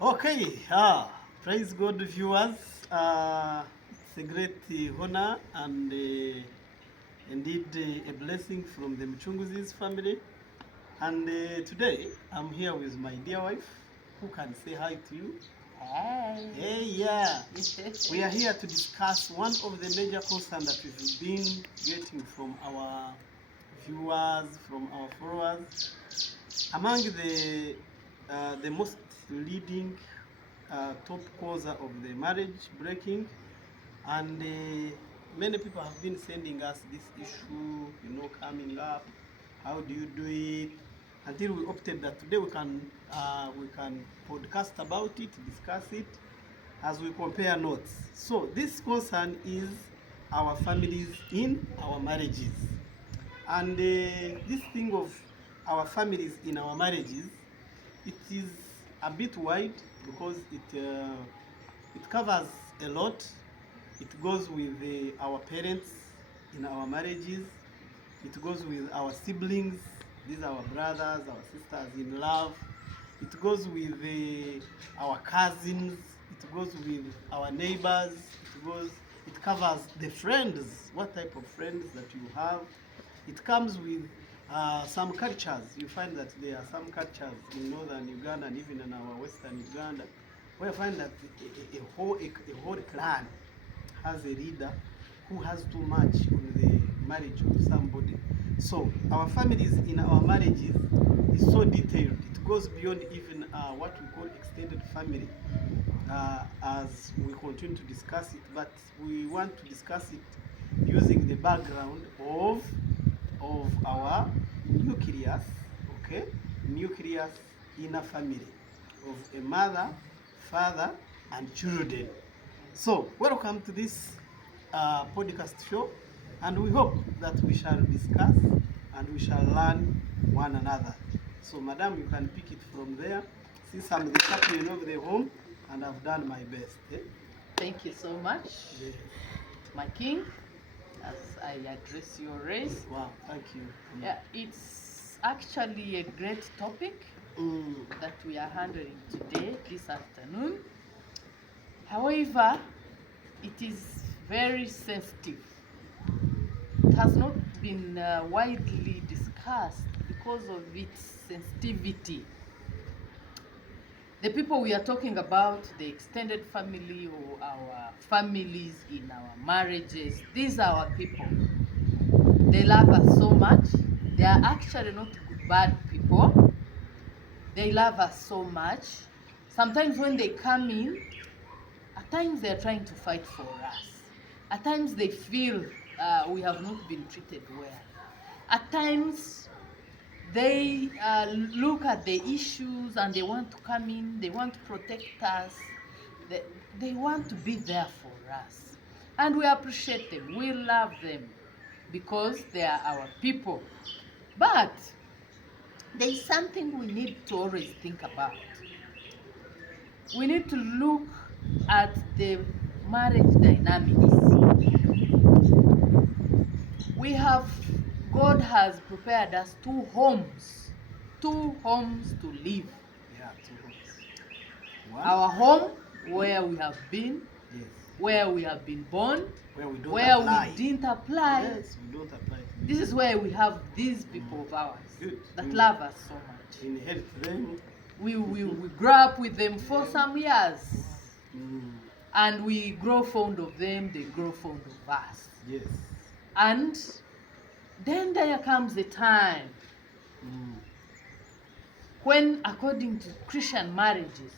Okay, praise God, viewers. It's a great honor and indeed a blessing from the Mchunguzi's family. And today I'm here with my dear wife, who can say hi to you. Hey. Hey, yeah. We are here to discuss one of the major concerns that we've been getting from our viewers, from our followers. Among the most leading top causer of the marriage breaking, and many people have been sending us this issue, coming up. How do you do it? Until we opted that today we can podcast about it, discuss it, as we compare notes. So this concern is our families in our marriages. And this thing of our families in our marriages, it is a bit wide because it covers a lot. It goes with our parents in our marriages. It goes with our siblings. These are our brothers, our sisters in love. It goes with our cousins. It goes with our neighbors. It covers the friends, what type of friends that you have. It comes with some cultures. You find that there are some cultures in northern Uganda and even in our western Uganda, where you find that a whole clan has a leader who has too much on the marriage of somebody. So our families in our marriages is so detailed. It goes beyond even what we call extended family, as we continue to discuss it. But we want to discuss it using the background of our nucleus, okay, nucleus inner family of a mother, father, and children. So, welcome to this podcast show, and we hope that we shall discuss and we shall learn one another. So, madam, you can pick it from there, since I'm the chaplain of the home and I've done my best. Eh? Thank you so much, Yes. my king, as I address your race. Wow, thank you. Yeah, it's actually a great topic that we are handling today, this afternoon. However, it is very sensitive. It has not been widely discussed because of its sensitivity. The people we are talking about, the extended family or our families in our marriages, these are our people. They love us so much. They are actually not bad people. They love us so much. Sometimes when they come in, at times they are trying to fight for us. At times they feel we have not been treated well. At times they look at the issues and they want to come in, they want to protect us, they want to be there for us. And we appreciate them, we love them because they are our people. But there is something we need to always think about. We need to look at the marriage dynamics. God has prepared us two homes to live. Yeah, two homes. Our home, where we have been, Yes. where we have been born, Where we don't where apply. we didn't apply. Yes, we don't apply. This is where we have these people of ours Good. that love us so much. Inherit them. We grew up with them for some years, and we grow fond of them, they grow fond of us. Yes. And then there comes a time when, according to Christian marriages,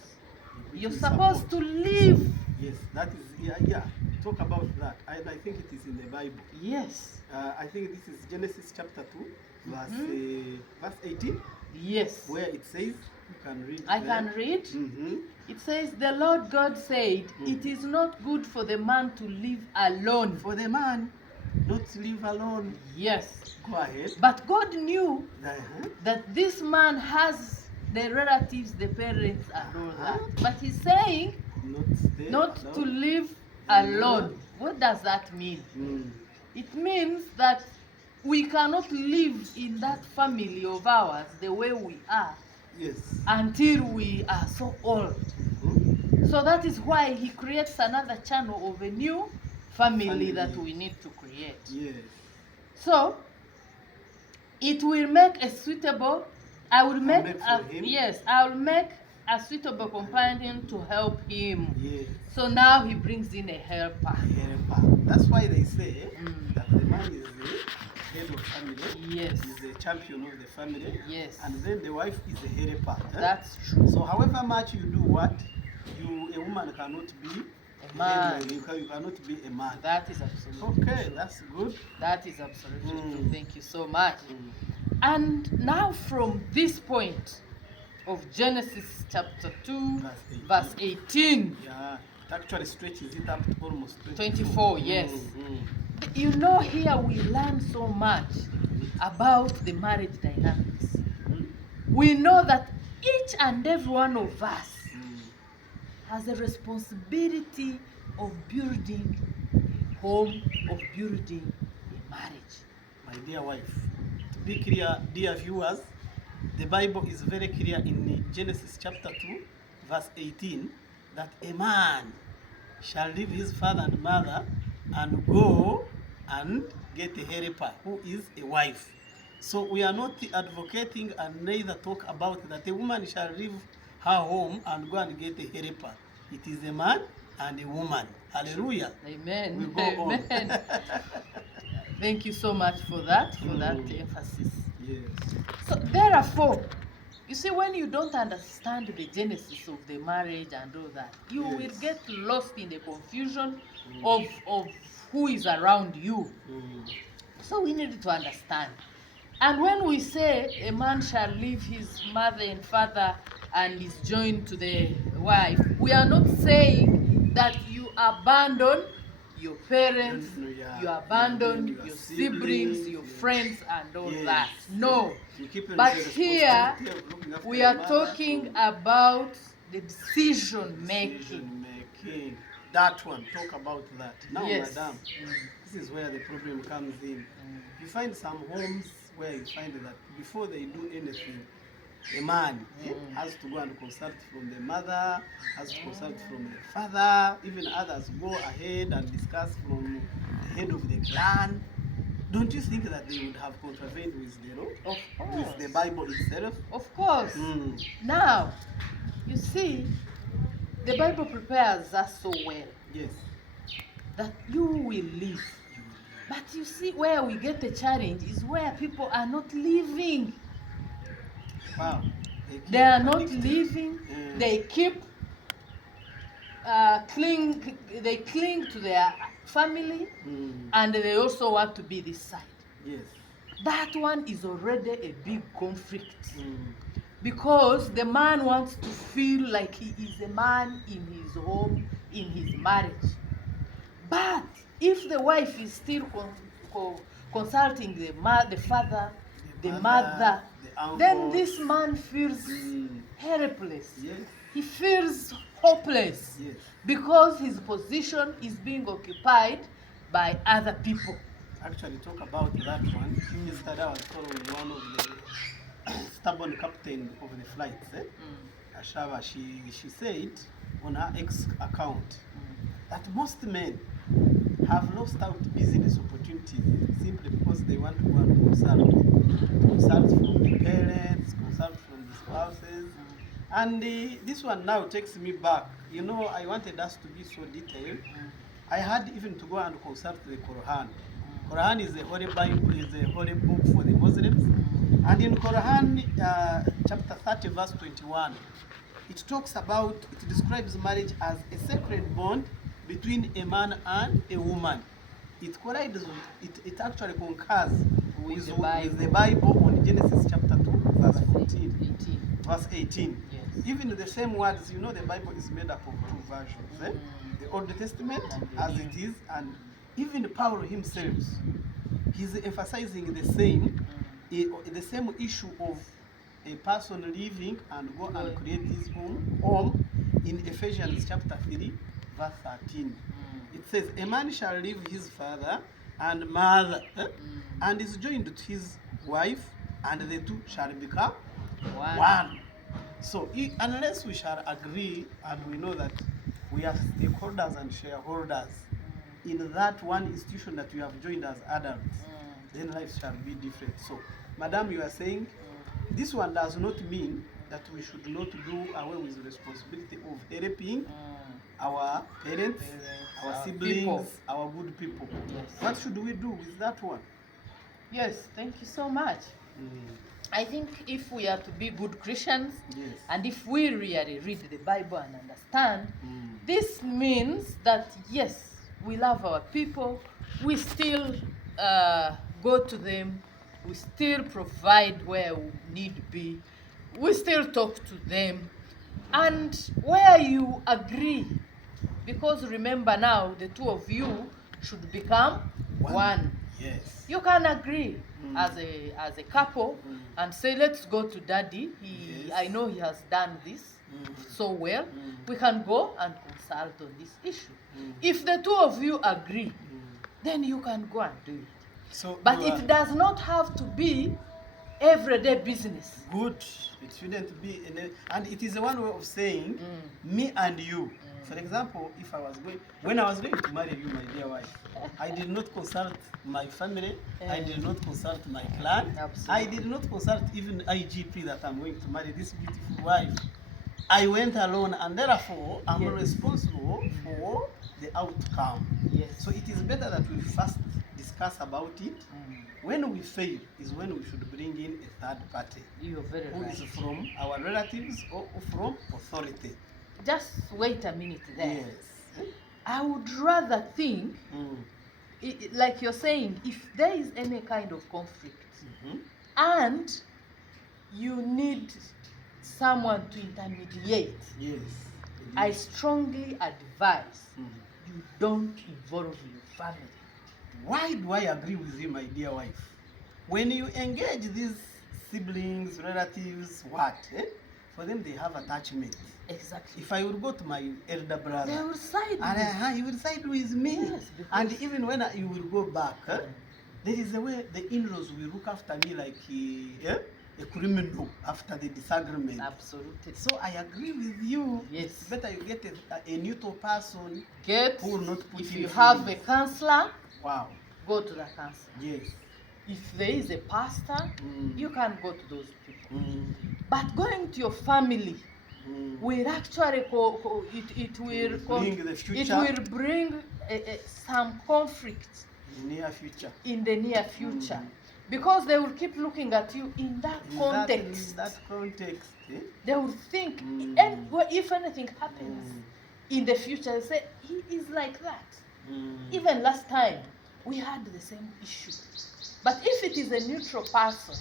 you're supposed to live. Yes, that is, yeah. Talk about that. I think it is in the Bible. Yes. I think this is Genesis chapter 2, verse 18. Yes. Where it says, you can read. I can read. It says, the Lord God said, it is not good for the man to live alone. For the man not to live alone. Yes. Go ahead. But God knew that this man has the relatives, the parents, and all that. But he's saying not to live alone. What does that mean? It means that we cannot live in that family of ours the way we are. Yes. Until we are so old. So that is why he creates another channel of a new family that we need to create. Yes. So it will make a suitable, I will make, make for him. yes, I will make a suitable companion to help him. Yes. So now he brings in a helper. Helper. That's why they say that the man is the head of family. Yes. Is the champion of the family. Yes. And then the wife is a helper. That's true. So however much you do what, a woman cannot be a man. You cannot be a man. That is absolutely okay. true. That's good. That is absolutely true. Thank you so much. Mm. And now from this point of Genesis chapter 2, verse 18. Yeah, it actually stretches it up to almost 24, yes. You know, here we learn so much about the marriage dynamics. We know that each and every one of us has a responsibility of building a home, of building a marriage. My dear wife, to be clear, dear viewers, the Bible is very clear in Genesis chapter 2, verse 18, that a man shall leave his father and mother and go and get a helper, who is a wife. So we are not advocating and neither talk about that a woman shall leave her home and go and get a helper. It is a man and a woman. Hallelujah. Amen. We go Amen. on. Thank you so much for that emphasis. Yes. So therefore, you see, when you don't understand the genesis of the marriage and all that, you will get lost in the confusion of who is around you. So we need to understand. And when we say a man shall leave his mother and father and is joined to the wife, we are not saying that you abandon your parents, you abandon your siblings, your friends and all that. No. But here we are talking about the decision making. That one, talk about that. Now, yes. Madam, this is where the problem comes in. You find some homes where you find that before they do anything, a man has to go and consult from the mother, has to consult from the father, even others go ahead and discuss from the head of the clan. Don't you think that they would have contravened with the law? Of course. With the Bible itself? Of course. Now, you see, the Bible prepares us so well. Yes. That you will live. But you see, where we get the challenge is where people are not living. Wow. They are not living. They keep they cling to their family, and they also want to be this side. Yes. That one is already a big conflict. Because the man wants to feel like he is a man in his home, in his marriage. But if the wife is still consulting the father, the mother, then this man feels helpless. Yes. He feels hopeless. Yes. Because his position is being occupied by other people. Actually, talk about that one. Yesterday I was following one of the stubborn captain of the flights. Ashava, she said on her ex account that most men have lost out business opportunities simply because they want to go and consult from the parents, consult from the spouses. And this one now takes me back. You know, I wanted us to be so detailed. I had even to go and consult the Quran. Quran is a holy Bible, is a holy book for the Muslims. And in Quran, chapter 30, verse 21, it talks about, it describes marriage as a sacred bond between a man and a woman. It actually concurs with the Bible on Genesis chapter 2, verse 18. Verse 18. Yes. Even the same words, you know, the Bible is made up of two versions. The Old Testament as it is, and even Paul himself, he's emphasizing the same issue of a person living and go and create his own home in Ephesians chapter 3, verse 13. It says, a man shall leave his father and mother and is joined to his wife, and the two shall become one. So unless we shall agree and we know that we are stakeholders and shareholders in that one institution that we have joined as adults, then life shall be different. So, Madam, you are saying this one does not mean that we should not do away with the responsibility of helping our parents, our siblings, people. our good people. Yes. What should we do with that one? Yes, thank you so much. I think if we are to be good Christians, Yes. and if we really read the Bible and understand, this means that yes, we love our people, we still go to them, we still provide where we need be, we still talk to them, and where you agree, because remember now the two of you should become one. Yes. You can agree as a couple and say, let's go to daddy. Yes. I know he has done this so well. We can go and consult on this issue. If the two of you agree, then you can go and do it. So But you are it does not have to be everyday business. good. It shouldn't be, and it is one way of saying me and you. For example, if I was when I was going to marry you, my dear wife, I did not consult my family, I did not consult my clan, Absolutely. I did not consult even IGP that I'm going to marry this beautiful wife. I went alone, and therefore I'm Yes. responsible for the outcome. Yes. So it is better that we first discuss about it. When we fail is when we should bring in a third party You're very who right. is from our relatives or from authority. Just wait a minute there. Yes. I would rather think, like you're saying, if there is any kind of conflict and you need someone to intermediate, Yes. I strongly advise you don't involve your family. Why do I agree with you, my dear wife? When you engage these siblings, relatives, what? For them, they have attachment. Exactly. If I will go to my elder They brother, will side and with he will side with me. Yes, because- And even when you will go back, there is a way the in-laws will look after me like a criminal after the disagreement. Absolutely. So I agree with you. Yes. It's better you get a neutral person Get, who will not put if in you have a feelings. counselor, Wow. go to the counselor. Yes. If there is a pastor, you can go to those people. But going to your family will actually it will bring some conflict Near future. in the near future, because they will keep looking at you in that context. In that context. They will think, and if anything happens in the future, they say he is like that. Even last time we had the same issue. But if it is a neutral person,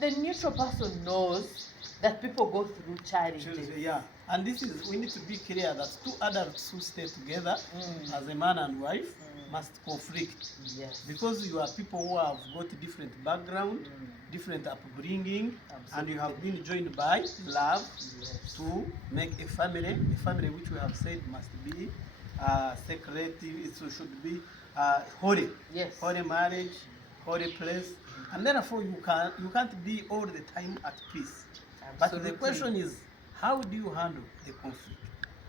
the neutral person knows that people go through challenges. Yeah, and this is, we need to be clear that two adults who stay together as a man and wife must conflict. Yes. Because you are people who have got different background, different upbringing, and you have been joined by love to make a family which we have said must be sacred, it should be holy. Yes. Holy marriage, holy place, and therefore you can't be all the time at peace. Absolutely. But the question is, how do you handle the conflict?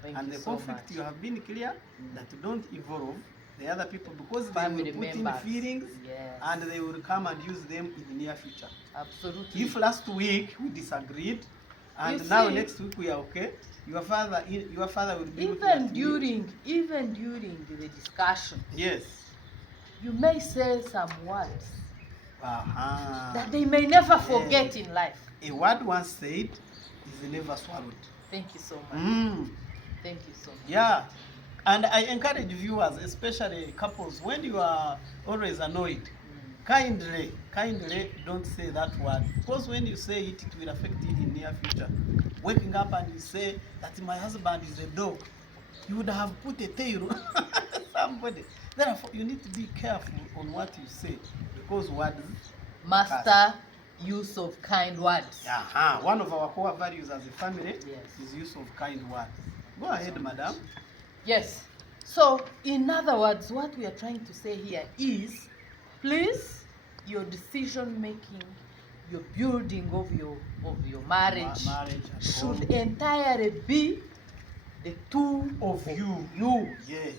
Thank And you the so conflict much. you have been clear that don't involve the other people, because Family they will put members. in feelings Yes. and they will come and use them in the near future. Absolutely. If last week we disagreed and You now see, next week we are okay, your father will be looking even at me. during the discussion, Yes. you may say some words Uh-huh. that they may never forget in life. A word once said is never swallowed. Thank you so much. Thank you so much. Yeah, and I encourage viewers, especially couples, when you are always annoyed, kindly don't say that word, because when you say it, it will affect you in near future. Waking up and you say that my husband is a dog, you would have put a tail on somebody. Therefore, you need to be careful on what you say, because words. Master use of kind words. One of our core values as a family Yes. is use of kind words. Go ahead, madam. Yes. So, in other words, what we are trying to say here is, please, your decision making your building of your marriage Marriage and should home. entirely be the two Of you. You Yes.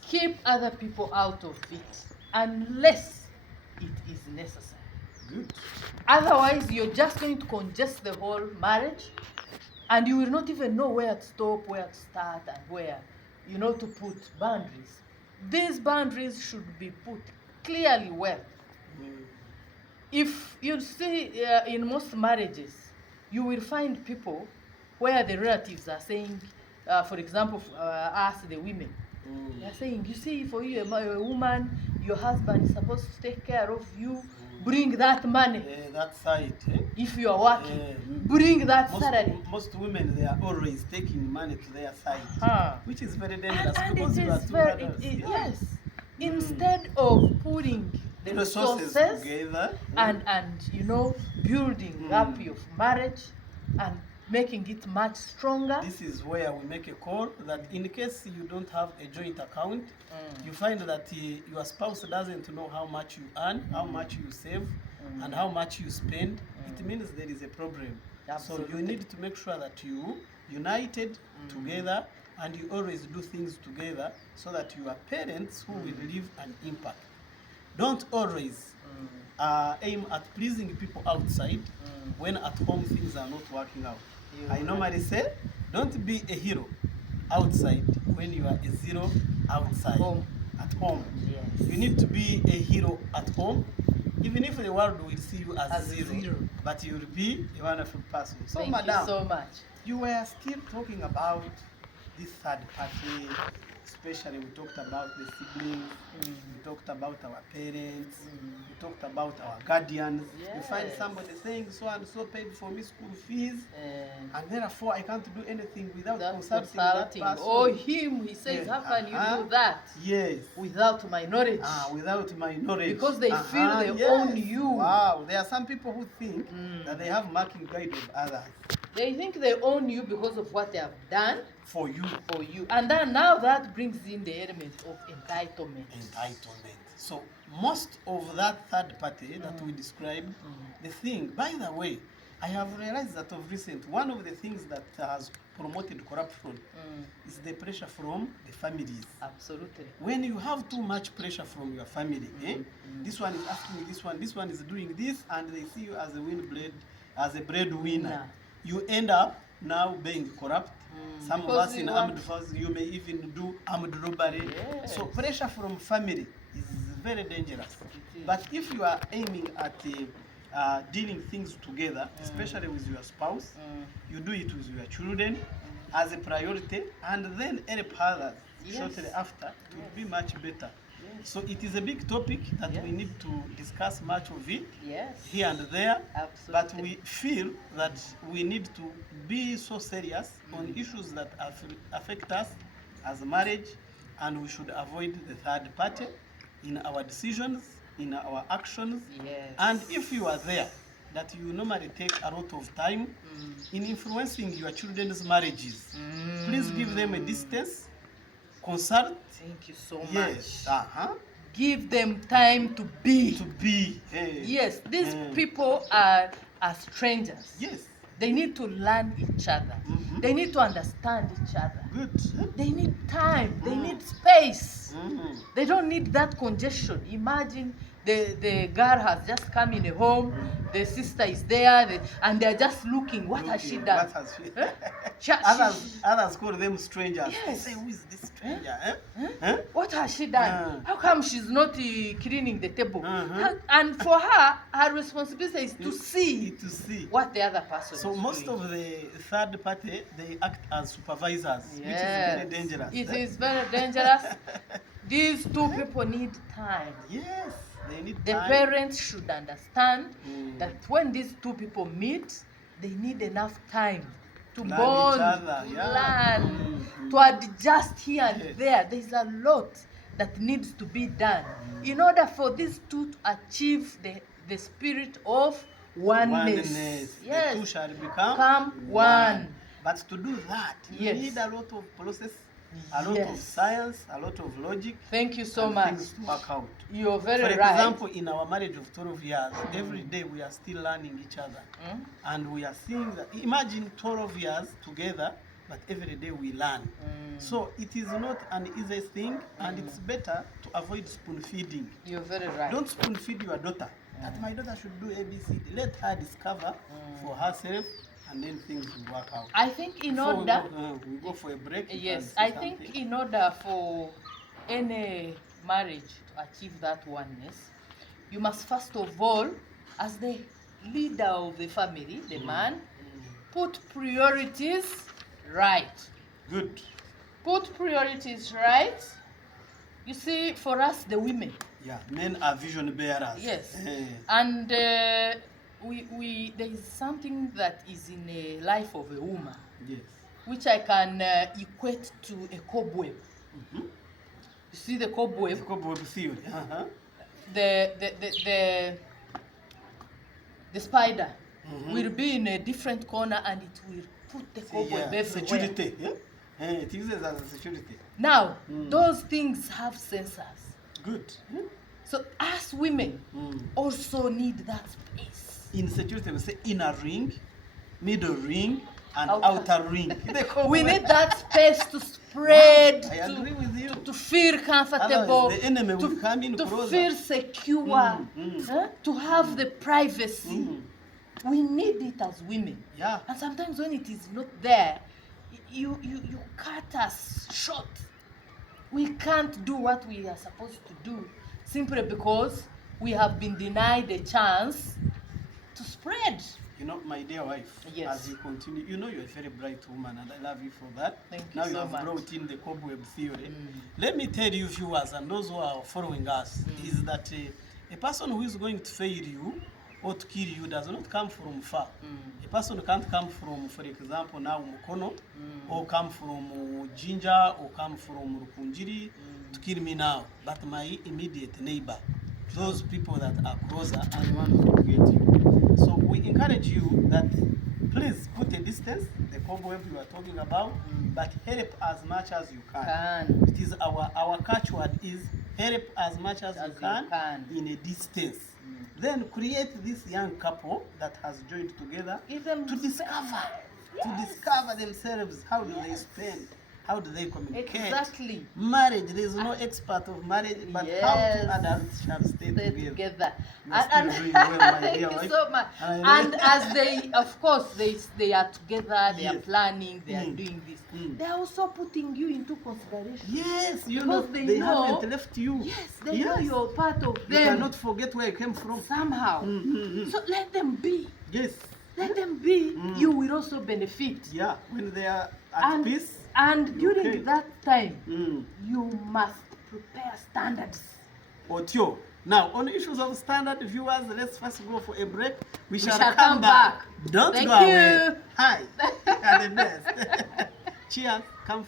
keep other people out of it unless it is necessary. Good. Otherwise, you're just going to congest the whole marriage, and you will not even know where to stop, where to start, and where, to put boundaries. These boundaries should be put clearly well. Mm. If you see in most marriages, you will find people where the relatives are saying, for example, us, the women, Mm. they're saying, you see, for you, a woman, your husband is supposed to take care of you, bring that money. That side. If you are working, bring that salary. Most women, they are always taking money to their side, which is very dangerous And because it you are is two very, brothers. yes. Instead of putting the Resources resources together and building up your marriage and making it much stronger. This is where we make a call that in case you don't have a joint account, you find that your spouse doesn't know how much you earn, how much you save, and how much you spend. It means there is a problem. Absolutely. So you need to make sure that you united together and you always do things together so that you are parents who will leave an impact. Don't always aim at pleasing people outside when at home things are not working out. I normally say, don't be a hero outside when you are a zero outside. At home. Yes. You need to be a hero at home, even if the world will see you as zero, but you will be a wonderful person. So, Thank madam, you so much. You were still talking about this third party, especially we talked about the siblings, we talked about our parents, we talked about our guardians. Yes. You find somebody saying so and so paid for me school fees, and therefore I can't do anything without consulting that person. Or him, he says, how can you do that? Yes. Without my knowledge. Without my knowledge. Because they feel they own you. Wow, there are some people who think that they have marking guide of others. They think they own you because of what they have done for you. And then now that brings in the element of entitlement. So most of that third party that we describe, the thing, by the way, I have realized that of recent, one of the things that has promoted corruption is the pressure from the families. Absolutely. When you have too much pressure from your family, this one is asking this one is doing this, and they see you as a breadwinner. You end up now being corrupt. Some of us in armed forces, you may even do armed robbery. Yes. So pressure from family is very dangerous. But if you are aiming at dealing things together, especially with your spouse, you do it with your children as a priority, and then help others shortly after, it will be much better. So it is a big topic that we need to discuss much of it here and there. Absolutely. But we feel that we need to be so serious on issues that affect us as a marriage, and we should avoid the third party in our decisions, in our actions. Yes. And if you are there, that you normally take a lot of time in influencing your children's marriages, please give them a distance. Consult. Thank you so much. Yes. Give them time to be. Yes, these people are strangers. Yes. They need to learn each other. They need to understand each other. Good. They need time. They need space. They don't need that congestion. Imagine the girl has just come in a home, the sister is there, and they're just looking. What has she done? What has she? Others call them strangers. Yes. They say, who is this stranger? What has she done? How come she's not cleaning the table? And for her responsibility is to see what the other person is doing. So most of the third party, they act as supervisors, which is very dangerous. It is very dangerous. These two people need time. Yes. They need the time. Parents should understand that when these two people meet, they need enough time to bond, to learn, to adjust here and there. There's a lot that needs to be done in order for these two to achieve the spirit of oneness. Yes. The two shall become one. But to do that, you need a lot of process, a lot of Yes. science, a lot of logic. Thank you so and much. things to work out. You're very For right. example, in our marriage of 12 years, every day we are still learning each other. Mm? And we are seeing that, imagine 12 years together, but every day we learn. So it is not an easy thing, and it's better to avoid spoon feeding. You're very right. Don't spoon feed your daughter that my daughter should do ABCD. Let her discover for herself, and then things will work out. I think in Before order, we go for a break. yes, and I see think something. in order for any marriage to achieve that oneness, you must first of all, as the leader of the family, the man, put priorities right. Good. Put priorities right. You see, for us, the women, Yeah, men are vision bearers. yes, Eh, and we there is something that is in the life of a woman, yes. which I can equate to a cobweb. Mm-hmm. You see the cobweb, The cobweb theory. Uh-huh. the spider Mhm. will be in a different corner and it will put the cobweb everywhere. Security. Yeah? It uses as a security. Now, Mm. those things have sensors. Good. So us women Mm. also need that space. In security, we say inner ring, middle ring, and Outer. outer ring. The cobweb. We need that space to spread, I agree with you. to feel comfortable, Otherwise, the enemy will come in to closer. feel secure, to have the privacy. Mm. We need it as women. Yeah. And sometimes when it is not there, you cut us short. We can't do what we are supposed to do simply because we have been denied a chance to spread. You know, my dear wife, Yes. as you continue, you know you're a very bright woman, and I love you for that. Thank you Now you so have much. brought in the cobweb theory. Let me tell you, viewers, and those who are following us, is that a person who is going to fail you or to kill you does not come from far. A person can't come from, for example, now Mukono, or come from Jinja, or come from Rukunjiri to kill me now, but my immediate neighbor. Those people that are closer are the ones who get you. So we encourage you that please put a distance, the cobweb you are talking about, but help as much as you can. It is our catchword is help as much as you can in a distance. Then create this young couple that has joined together Give them to discover themselves. How do they spend? How do they communicate? Exactly. Marriage, there is no expert of marriage, but how Yes. two adults shall stay Stay together. together. You're still doing well, my Thank dear you wife. so much. And I And as they, of course, they are together, they are Yes. planning, they are Mm. doing this. Mm. They are also putting you into consideration. Yes, you Because know, they they know- haven't left you. Yes, they know you're part of You them cannot forget where you came from. somehow. So let them be. Yes. Let them be. Mm. You will also benefit. Yeah, when they are at And, peace. and during Okay. that time, Mm. you must prepare standards. Otio. Now, on issues of standard, viewers, let's first go for a break. We shall shall come come back. back. Don't Thank go away. you. Hi. You are the best. Cheers. Come.